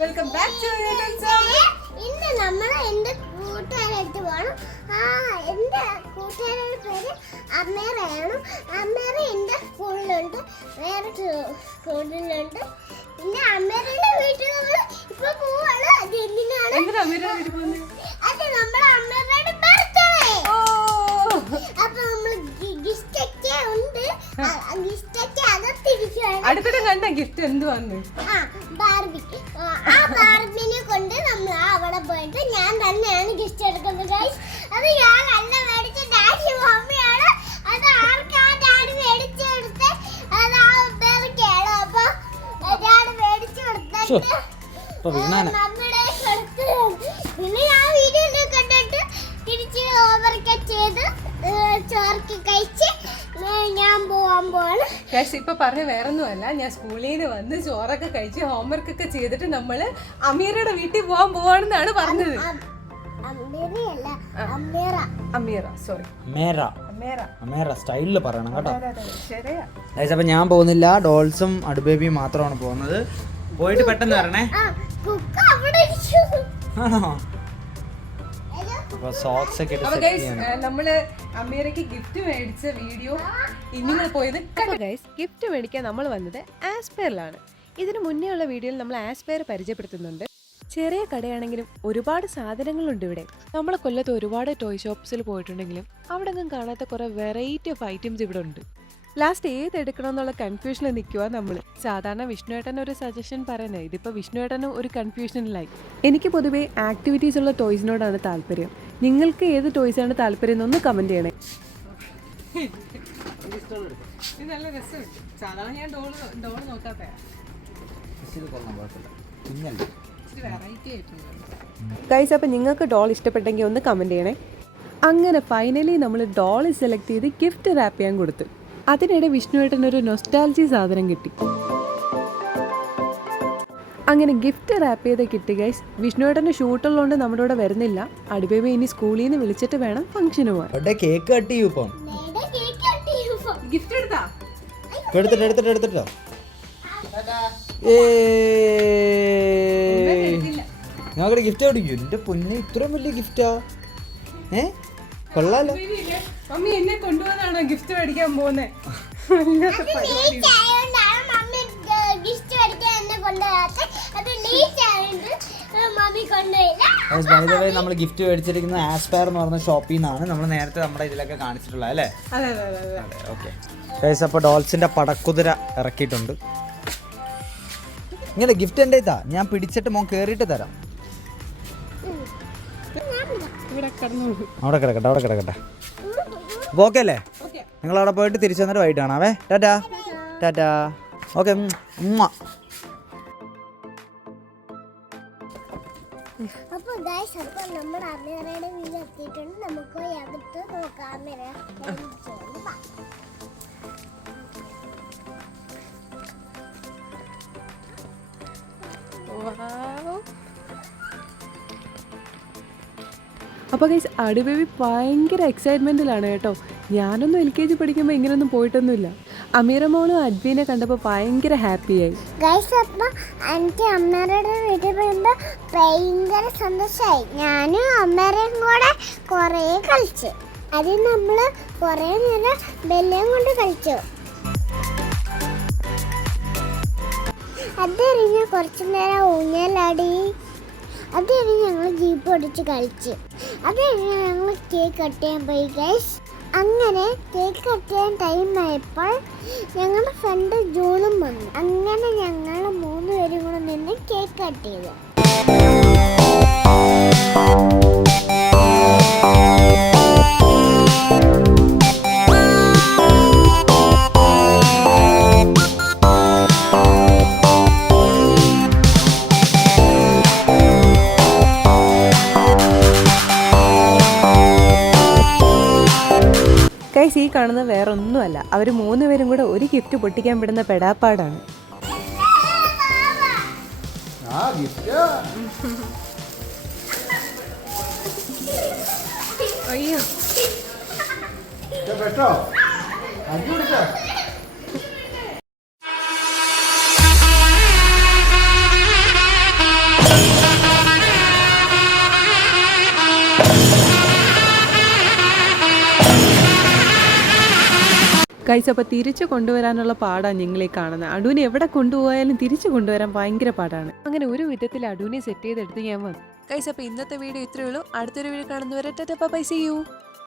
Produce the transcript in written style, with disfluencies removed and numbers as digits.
Welcome back to YouTube channel. ഇന്ന് നമ്മൾ എന്റെ കൂട്ടുകാരായിട്ട് പോകണം. എന്റെ കൂട്ടുകാരുടെ പേര് അമേറയാണ്. അമേറ എന്റെ സ്കൂളിലുണ്ട്, വേറെ സ്കൂളിലുണ്ട്. പിന്നെ അമേറയുടെ വീട്ടിൽ നമ്മൾ ഇപ്പൊ പോവാണ്. അത് എന്തിനാണ്? അത് നമ്മുടെ അമേറയുടെ ബർത്ത്ഡേ. അപ്പൊ നമ്മൾ ഗിഫ്റ്റ് ഒക്കെ ഉണ്ട്. ഗിഫ്റ്റ് ഒക്കെ അകത്തിരിക്കുകയാണ്. അടുത്തിടെ കണ്ട ഗിഫ്റ്റ് എന്തുവാന്ന്? ബാർബി. ആ ബാർബിനെ കൊണ്ട് നമ്മൾ അവിടെ പോയിട്ട് ഞാൻ തന്നെയാണ് ഗിഫ്റ്റ് എടുക്കുന്നത് ഗൈസ്. അത് ഞാനല്ല മേടിച്ച, ഡാഡി മമ്മിയാണ്. അത് ആർക്കാ ഡാഡി മേടിച്ചെടുത്ത് അത് ആ പേർക്കാണ്. അപ്പൊ ഡാഡി മേടിച്ചു കൊടുത്തിട്ട് നമ്മുടെ കൊടുത്ത് പിന്നെ ഞാൻ വീഡിയോ കണ്ടിട്ട് തിരിച്ച് ഓവർക്കെ ചെയ്ത് ചോർക്ക് കഴിച്ച് ഞാൻ പോവാൻ പോവാണ്. ഇപ്പൊ പറഞ്ഞ വേറൊന്നുമല്ല, ഞാൻ സ്കൂളിൽ നിന്ന് വന്ന് ചോറൊക്കെ കഴിച്ച് ഹോംവർക്ക് ഒക്കെ ചെയ്തിട്ട് നമ്മള് അമീറയുടെ വീട്ടിൽ പോവാൻ പോവാണെന്നാണ് പറഞ്ഞത്. സ്റ്റൈലില് പറയണം കേട്ടോ. അപ്പൊ ഞാൻ പോകുന്നില്ല, ഡോൾസും അടുബേബിയും മാത്രമാണ് പോകുന്നത്. പോയിട്ട് പെട്ടെന്ന് വരണേ. ആണോ? നമ്മള് അമീറയ്ക്ക് ഗിഫ്റ്റ് മേടിച്ച വീഡിയോ ഇങ്ങനെ പോയത്. ഗിഫ്റ്റ് മേടിക്കാൻ നമ്മൾ വന്നത് ആസ്പെയറിലാണ്. ഇതിന് മുന്നേ ഉള്ള വീഡിയോയിൽ നമ്മൾ ആസ്പെയർ പരിചയപ്പെടുത്തുന്നുണ്ട്. ചെറിയ കടയാണെങ്കിലും ഒരുപാട് സാധനങ്ങളുണ്ട് ഇവിടെ. നമ്മൾ കൊല്ലത്ത് ഒരുപാട് ടോയ് ഷോപ്സിൽ പോയിട്ടുണ്ടെങ്കിലും അവിടെ ഒന്നും കാണാത്ത കുറെ വെറൈറ്റി ഓഫ് ഐറ്റംസ് ഇവിടെ ഉണ്ട്. ലാസ്റ്റ് ഏതെടുക്കണം എന്നുള്ള കൺഫ്യൂഷനിൽ നിൽക്കുക നമ്മൾ. സാധാരണ വിഷ്ണുവേട്ടൻ ഒരു സജഷൻ പറയുന്നത്, ഇതിപ്പോൾ വിഷ്ണുവേട്ടനും ഒരു കൺഫ്യൂഷനിലായി. എനിക്ക് പൊതുവേ ആക്ടിവിറ്റീസ് ഉള്ള ടോയ്സിനോടാണ് താല്പര്യം. നിങ്ങൾക്ക് ഏത് ടോയ്സാണ് താല്പര്യം എന്നൊന്ന് കമന്റ് ചെയ്യണേ. നല്ല രസമുണ്ട്. സാധാരണ ഞാൻ ഡോൾ നോക്കാത്ത ഗൈസ്. അപ്പം നിങ്ങൾക്ക് ഡോൾ ഇഷ്ടപ്പെട്ടെങ്കിൽ ഒന്ന് കമന്റ് ചെയ്യണേ. അങ്ങനെ ഫൈനലി നമ്മൾ ഡോൾ സെലക്ട് ചെയ്ത് ഗിഫ്റ്റ് റാപ്പ് ചെയ്യാൻ കൊടുത്തു. അതിനിടെ വിഷ്ണുവേട്ടനൊരു നൊസ്റ്റാൾജി സാധനം കിട്ടി. അങ്ങനെ ഗിഫ്റ്റ് റാപ്പ് ചെയ്ത് കിട്ടി ഗൈസ്. വിഷ്ണുവേട്ടന് ഷൂട്ടുള്ളതുകൊണ്ട് നമ്മുടെ കൂടെ വരുന്നില്ല. അടിബേബി ഇനി സ്കൂളിൽ നിന്ന് വിളിച്ചിട്ട് വേണം ഫംഗ്ഷന് പോവാൻ. ഞങ്ങളുടെ ഗിഫ്റ്റ് ഓടിക്കൂ. എന്റെ പൊന്നെ, ഇത്രയും വലിയ ഗിഫ്റ്റാ? കൊള്ളാലോ. മമ്മി എന്നെ കൊണ്ടുപോകാനാണോ ഗിഫ്റ്റ് മേടിക്കാൻ പോകുന്നത്? നമ്മൾ ഗിഫ്റ്റ് മേടിച്ചിരിക്കുന്നത് ആസ്പെയർ എന്ന് പറഞ്ഞ ഷോപ്പിൽ നിന്നാണ്. നമ്മൾ നേരത്തെ നമ്മുടെ ഇതിലൊക്കെ കാണിച്ചിട്ടുള്ളത് അല്ലേ? ഓക്കെ. അപ്പോൾ ഡോൾസിന്റെ പടക്കുതിര ഇറക്കിയിട്ടുണ്ട്. ഇങ്ങനെ ഗിഫ്റ്റ് എൻ്റെ ഇതാ, ഞാൻ പിടിച്ചിട്ട് മോൻ കേറിയിട്ട് തരാം. അവിടെ കിടക്കട്ടെ. ഓക്കെ അല്ലേ? നിങ്ങൾ അവിടെ പോയിട്ട് തിരിച്ചു വന്നിട്ട് വൈകിട്ട് കാണാവേ. ടാറ്റാ ടാറ്റാ. ഓക്കെ. അപ്പൊ ഗൈസ്, അപ്പൊ നമ്മുടെ അമേറയുടെ വീട് എത്തിയിട്ടുണ്ട്. നമുക്ക് അകത്ത് നോക്കാം. അമേറ അപ്പോൾ ഗൈസ്, അടിബേബി ഭയങ്കര എക്സൈറ്റ്മെൻറ്റിലാണ് കേട്ടോ. ഞാനൊന്നും LKG പഠിക്കുമ്പോൾ ഇങ്ങനെയൊന്നും പോയിട്ടൊന്നുമില്ല. അമീറ മോളും അഡ്വീനെ കണ്ടപ്പോൾ ഭയങ്കര ഹാപ്പിയായി. ഗൈസ്, അപ്പം എനിക്ക് അമ്മയുടെ വീട്ടിൽ പോയപ്പോൾ ഭയങ്കര സന്തോഷമായി. ഞാനും അമ്മയും കൂടെ കുറേ കളിച്ചു. അതിൽ നമ്മൾ കുറേ നേരം ബെല്ലയും കൊണ്ട് കളിച്ചു. അത് കഴിഞ്ഞ് കുറച്ച് നേരം ഊഞ്ഞാലാടി. അത് കഴിഞ്ഞ് ഞങ്ങൾ ജീപ്പ് ഓടിച്ച് കളിച്ച്. അത് കഴിഞ്ഞ് ഞങ്ങൾ കേക്ക് കട്ട് ചെയ്യാൻ പോയി ഗൈസ്. അങ്ങനെ കേക്ക് കട്ട് ചെയ്യാൻ ടൈം ആയപ്പോൾ ഞങ്ങളുടെ ഫ്രണ്ട് ജൂണും വന്നു. അങ്ങനെ ഞങ്ങൾ 3 പേരും കൂടെ നിന്ന് കേക്ക് കട്ട് ചെയ്തു. ഗൈസ്, ഈ കാണുന്നത് വേറെ ഒന്നുമല്ല, അവർ 3 പേരും കൂടെ ഒരു ഗിഫ്റ്റ് പൊട്ടിക്കാൻ വിടുന്ന പെടാപ്പാടാണ്. അയ്യോ, ഗൈസ് അപ്പോൾ തിരിച്ചു കൊണ്ടുവരാനുള്ള പാടാണ് നിങ്ങളീ കാണുന്നത്. അടൂനെ എവിടെ കൊണ്ടുപോയാലും തിരിച്ചു കൊണ്ടുവരാൻ ഭയങ്കര പാടാണ്. അങ്ങനെ ഒരു വിധത്തിൽ അടൂനെ സെറ്റ് ചെയ്തെടുത്ത് ഞാൻ വന്നു. ഗൈസ് അപ്പോൾ ഇന്നത്തെ വീഡിയോ ഇത്രയേ ഉള്ളൂ. അടുത്തൊരു വീഡിയോ കാണുന്നവരെ tata bye bye, see U.